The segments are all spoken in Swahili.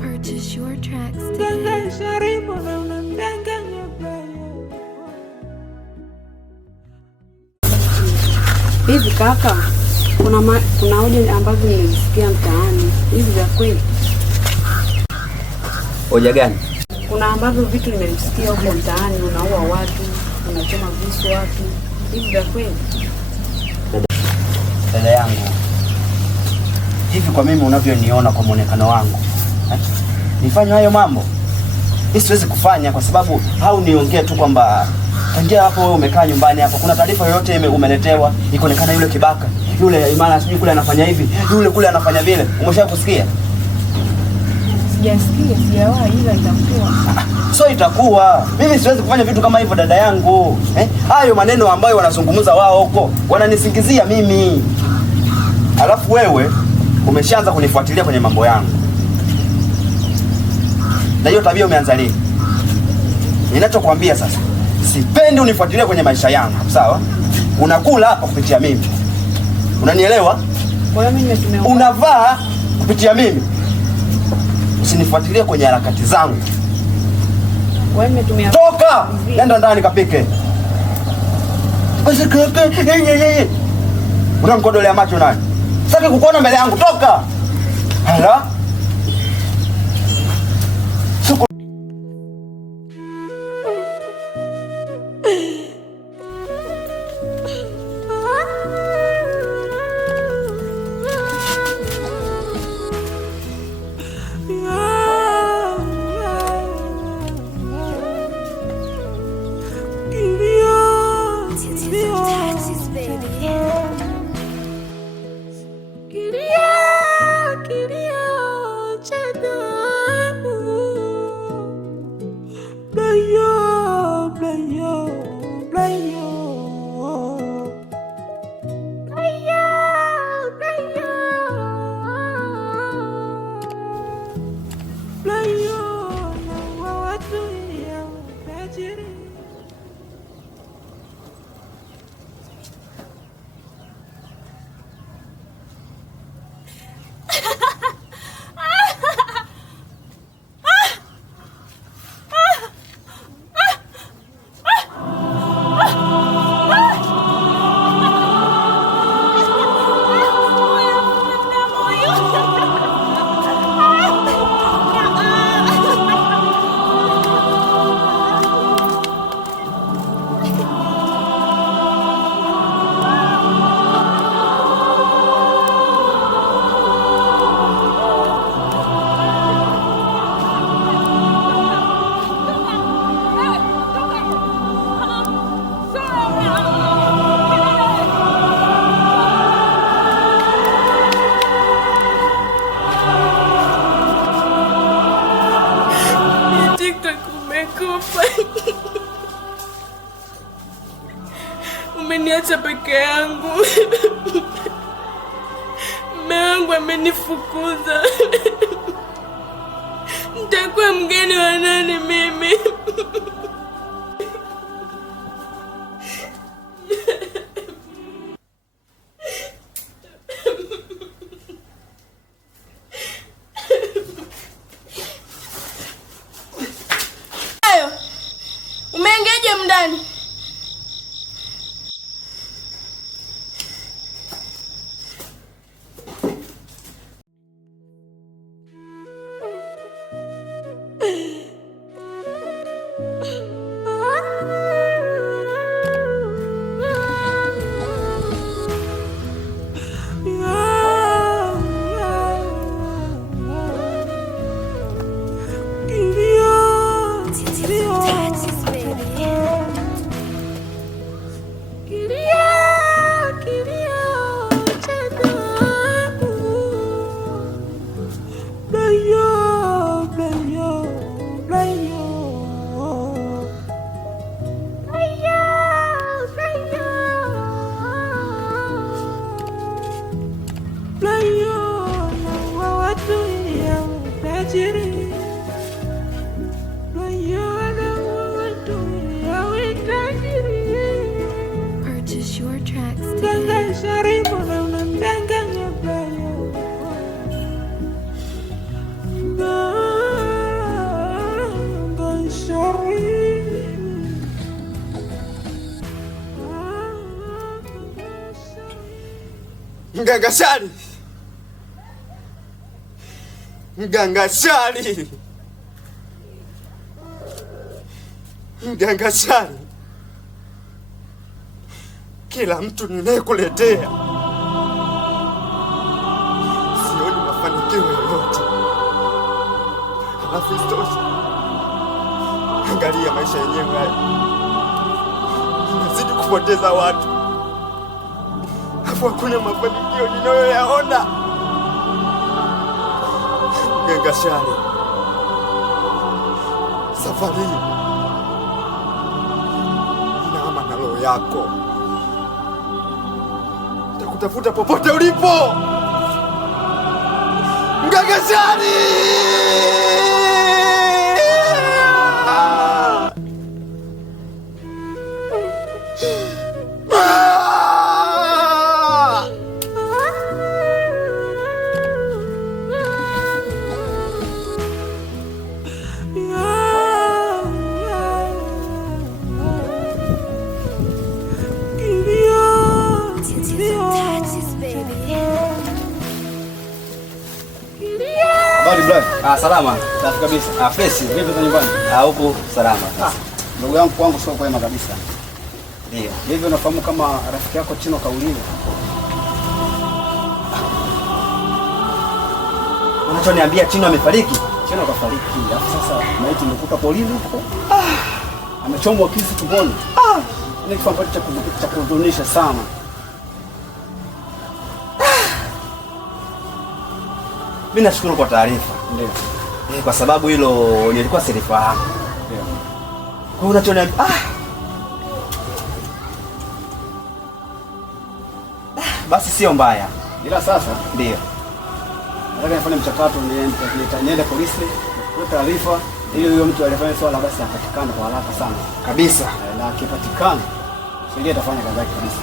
Purchase your tracks today. Hivi kaka, kuna hoja ambazo nilisikia mtaani. Hivi vya kweli? Hoja gani? Kuna ambavyo vitu nimesikia huko mtaani, unaua watu, unachoma visu watu. Hivi vya kweli? Dada yangu, hivi kwa mimi unavyoniona kwa muonekano wangu, nifanye hayo mambo? Mimi siwezi kufanya kwa sababu au niongee tu kwamba tangia hapo wewe umekaa nyumbani hapo, kuna taarifa yoyote umeletewa ikaonekana yule kibaka, yule imana sijui kule anafanya hivi, yule kule anafanya vile, umeshakusikia? Sijasikia, sijawahi, ila itakuwa. So itakuwa. Mimi siwezi kufanya vitu kama hivyo dada yangu. Hayo maneno ambayo wanazungumza wao huko, wananisingizia mimi. Alafu wewe umeshaanza kunifuatilia kwenye mambo yangu. Na hiyo tabia umeanza lini? Ninachokuambia sasa, sipendi unifuatilie kwenye maisha yangu, sawa? Unakula hapa kupitia mimi. Unanielewa? Kwa hiyo mimi nimetumia. Unavaa kupitia mimi. Usinifuatilie kwenye harakati zangu. Wewe umetumia. Toka! Nenda ndani kapike. Basi keke. Unamkodolea macho nani? Sasa kukuona mbele yangu, toka! Hala? Umeniacha peke yangu. Mume wangu amenifukuza. Nitakuwa mgeni wa nani mimi? Umeingiaje ndani? Mganga Shari! Mganga Shari! Mganga Shari! Kila mtu ninayekuletea sioni mafanikio yoyote. Halafu isitoshe, angalia maisha yenyewe haya, nazidi kupoteza watu, halafu hakuna mafanikio ninayoyaona. Mganga Shari, safari hii naama na roho yako, nitakutafuta popote ulipo. Mganga Shari! Salama. Safi kabisa. Fresh. Vipi za nyumbani? Huko salama. Ndugu yangu kwangu sio kwema kabisa. Ndio. Hivi unafahamu kama rafiki yako Chino kauliwa? Unachoniambia Chino amefariki? Chino kafariki. Alafu sasa maiti imekuta polini huko. Amechomwa kisu tumboni. Ni kifaa cha kuhuzunisha sana. Mimi nashukuru kwa taarifa. Ndio. Kwa sababu hilo nilikuwa silifahamu. Ndio. Kwa unachoniambia basi sio mbaya. Ila sasa ndio. Nataka nifanye mchakato niende polisi, kwa taarifa ili huyo mtu alifanya swala basi apatikane kwa haraka sana. Kabisa. Na akipatikana sheria itafanya kazi yake kabisa.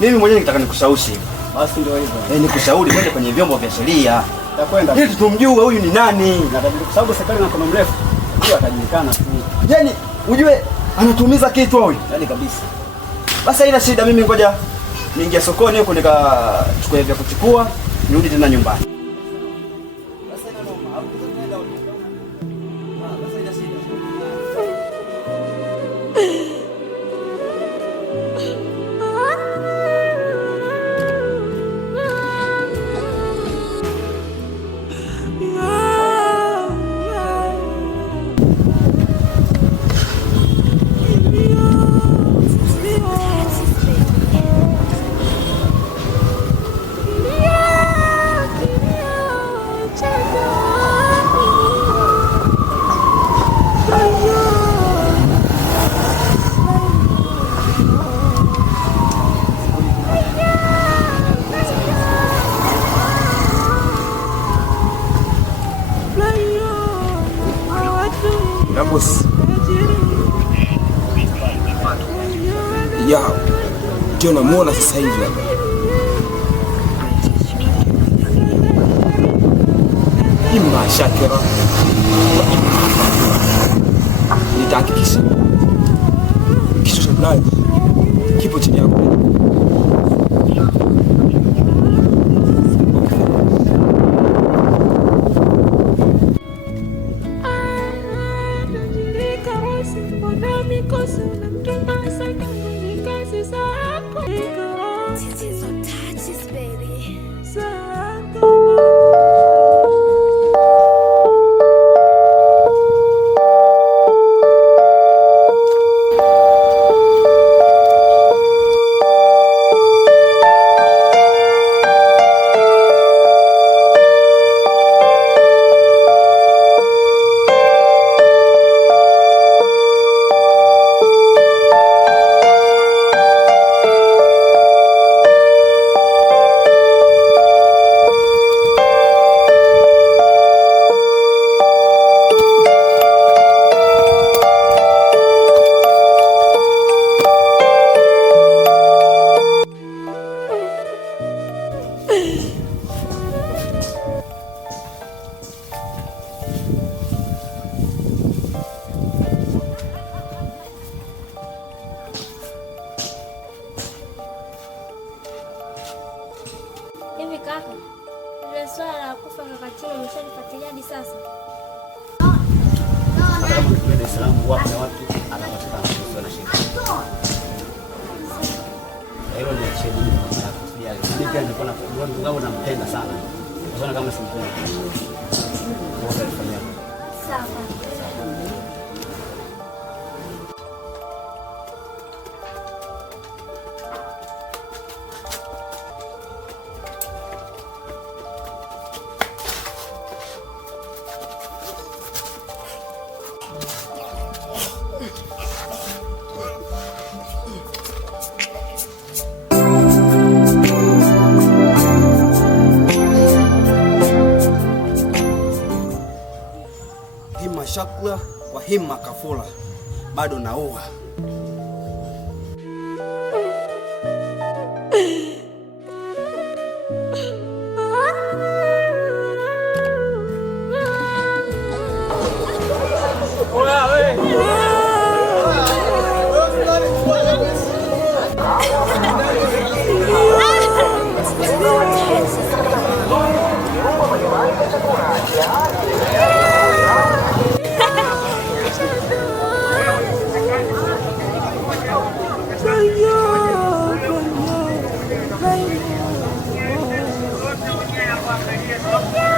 Mimi mwenyewe nitaka nikushawishi. Basi ndio hivyo. Nikushauri kwenda kwenye vyombo vya sheria. Takwenda. Ili tumjue huyu ni nani. Na kwa sababu serikali na kama mrefu, huyo atajulikana tu. Yaani ujue anatumiza kitu huyu. Yaani kabisa. Basi haina shida, mimi ngoja niingia sokoni huko nikachukua vya kuchukua, nirudi tena nyumbani. Boss. Ya, ndio namuona sasa hivi hapa. Imma Shakira. Nitahakikisha kichwa cha Brian kipo chini yako. Fatima umeshalifuatilia hadi sasa? Hata kama nikiwa Dar es Salaam wapi na wapi anapatikana sio na shida. Hilo ni shedi na kufikia. Mimi pia nilikuwa na ndugu wangu nampenda sana. Unaona kama simpendi. Bora ifanye. Sawa. Himma Shakla wa Himma Kafula bado naoa. Yeah.